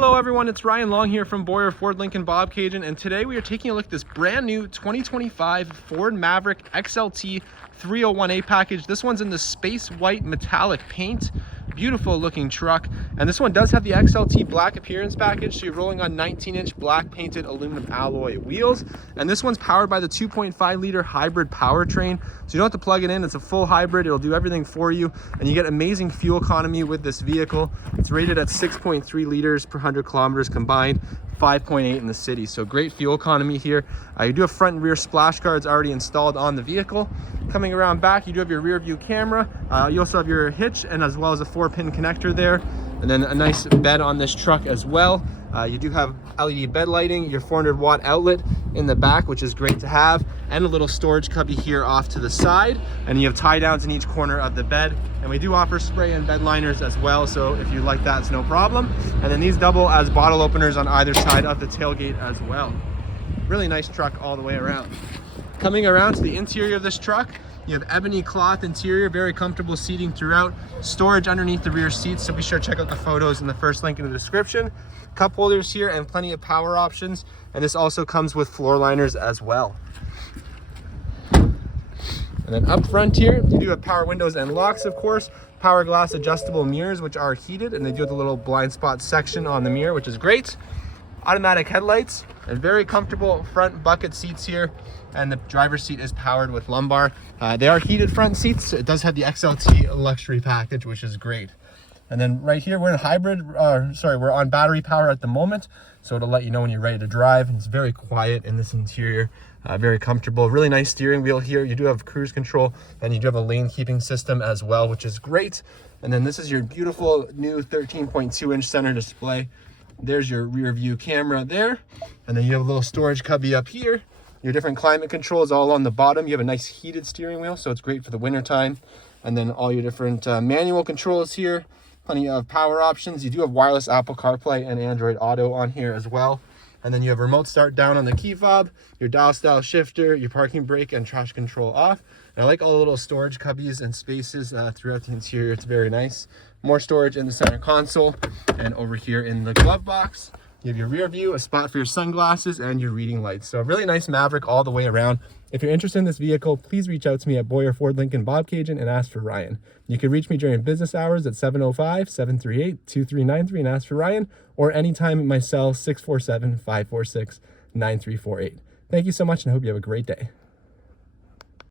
Hello everyone, it's Ryan Long here from Boyer Ford Lincoln Bobcaygeon, and today we are taking a look at this brand new 2025 Ford Maverick XLT 301A package. This one's in the space white metallic paint. Beautiful looking truck, and this one does have the XLT black appearance package, so you're rolling on 19-inch black painted aluminum alloy wheels, and this one's powered by the 2.5 liter hybrid powertrain, so you don't have to plug it in. It's a full hybrid. It'll do everything for you, and you get amazing fuel economy with this vehicle. It's rated at 6.3 liters per 100 kilometers combined, 5.8 in the city, so great fuel economy here. You do have front and rear splash guards already installed on the vehicle. Coming around back, you do have your rear view camera. You also have your hitch, and as well as a 4-pin connector there, and then a nice bed on this truck as well. You do have LED bed lighting, your 400-watt outlet in the back, which is great to have, and a little storage cubby here off to the side, and you have tie downs in each corner of the bed. And we do offer spray and bed liners as well, so if you like that, it's no problem. And then these double as bottle openers on either side of the tailgate as well. Really nice truck all the way around. Coming around to the interior of this truck, you have ebony cloth interior, very comfortable seating throughout, storage underneath the rear seats, so be sure to check out the photos in the first link in the description. Cup holders here and plenty of power options, and this also comes with floor liners as well. And then up front here, you do have power windows and locks, of course, power glass adjustable mirrors, which are heated, and they do have the little blind spot section on the mirror, which is great. Automatic headlights and very comfortable front bucket seats here, and the driver's seat is powered with lumbar. They are heated front seats. It does have the XLT luxury package, which is great. And then right here, we're in hybrid, we're on battery power at the moment, so it'll let you know when you're ready to drive. And it's very quiet in this interior, very comfortable, really nice steering wheel here. You do have cruise control, and you do have a lane keeping system as well, which is great. And then this is your beautiful new 13.2-inch center display. There's your rear view camera there, and then you have a little storage cubby up here. Your different climate controls all on the bottom. You have a nice heated steering wheel, so it's great for the winter time. And then all your different manual controls here. Plenty of power options. You do have wireless Apple CarPlay and Android Auto on here as well. And then you have remote start down on the key fob, your dial style shifter, your parking brake, and traction control off. And I like all the little storage cubbies and spaces throughout the interior. It's very nice. More storage in the center console, and over here in the glove box, you have your rear view, a spot for your sunglasses, and your reading lights. So a really nice Maverick all the way around. If you're interested in this vehicle, please reach out to me at Boyer Ford Lincoln Bobcaygeon and ask for Ryan. You can reach me during business hours at 705-738-2393 and ask for Ryan, or anytime at my cell 647-546-9348. Thank you so much, and I hope you have a great day.